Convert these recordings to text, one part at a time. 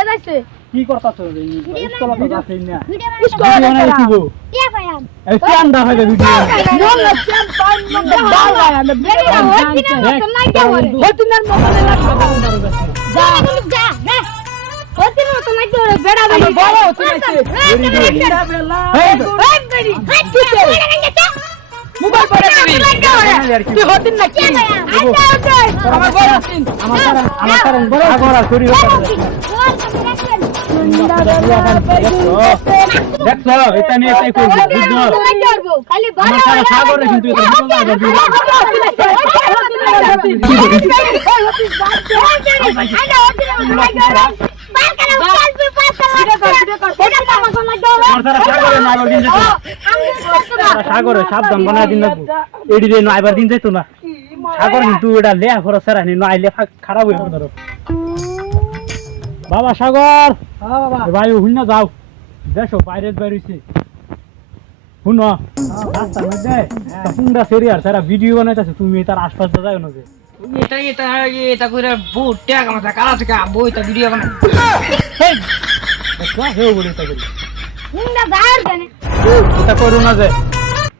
হয়ে যাচ্ছে কি করতাছ স্কুলে তো যাচ্ছিস না ভিডিও বানাই দিব কে ভাইয়াম এই চান্দা হবে ভিডিও মোল্লা চ্যাম পান মধ্যে বাল ভাইয়াম বেরিয়ে হইতিনা মত নাই কে বলে হতিনার মোবাইলে লাগা যা যা যা হইতিনা মত নাই কে বলে বেড়া বেড়া বড় হতিনাছে বেড়া বেলা এই বেড়ি হাত দিতে মোবাইল পড়ে দিবি তুই হতিন না কি আমার বড় হতিন আমার কারণ বড় আগর আর করি দেখছো এটা নিয়ে এটাই করব বুঝছো খালি আমার সারা সাগরে কিন্তু এটা সাগরে সাবধান বানায় দিন লাগবো এডি দিয়ে নয়বার দিন যাইতো না সাগর কিন্তু এটা লেয়া ফরা সারা নি নয় লেখা খারাপ হয়ে যাবে বাবা সাগর হ্যাঁ বাবা ভাই হুইনা যাও দেখো বাইরে বাইরেছে শুনো রাস্তার মধ্যে পুন্ডা সেরিয়ার সারা ভিডিও বানাইতেছে তুমি তার আশপাশ যাও না যে এটা করে বুট ট্যাগ আমাদের কালা থেকে বইটা ভিডিও বানাই হেই দেখো হেও বলে এটা করি মুন্ডা বাইর জানে এটা করো না যে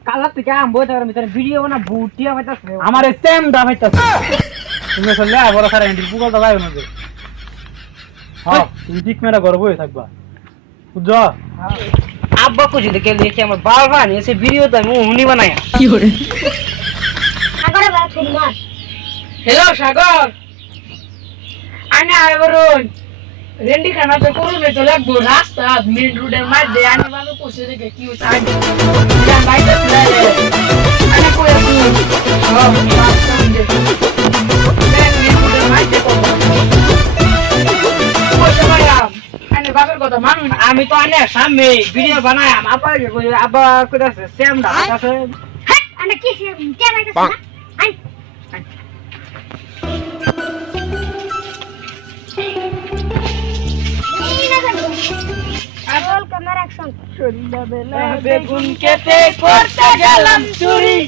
কালা থেকে বইটা করে ভিডিও বানা বুট ট্যাগ আমাদের আমার স্টেম দা হইতাছে তুমি চলে বড় সারা হ্যান্ডেল পুগল দা যাও না যে হ্যাঁ তুমি ঠিক মেরা গর্ব হয়ে থাকবা বুঝছো আব্বা को দেখে দেখে আমার বাল বানি এসে ভিডিও তো আমি হুনি বানাই কি করে সাগরে বাড়া ছুরি মার হ্যালো সাগর আনে আইবরুন রেন্ডি খানা তো করু নে তো লাগবো রাস্তা মেন রোডের মধ্যে আনি ভালো কোসে দেখে কি হইছে আগে জান বাইরে চলে আনে কই আছি সব রাস্তা মধ্যে মেন রোডের মধ্যে করব কোসে ভাইয়া আনে বাবার কথা মানুন আমি তো আনে সামনে ভিডিও বানাই আব্বা কইতাছে সেম দা আছে হাট আনে কি কে বাইতেছ না আই রোল ক্যামেরা অ্যাকশন বেগুন কেটে করতে গেলাম চুরি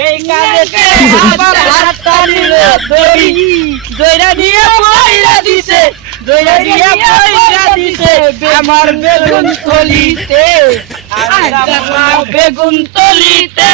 এই কাজে আবার হাতটা নিল দড়ি দইরা দিয়ে পয়রা দিছে দইরা দিয়ে পয়রা দিছে আমার বেগুন তলিতে আর বেগুন তলিতে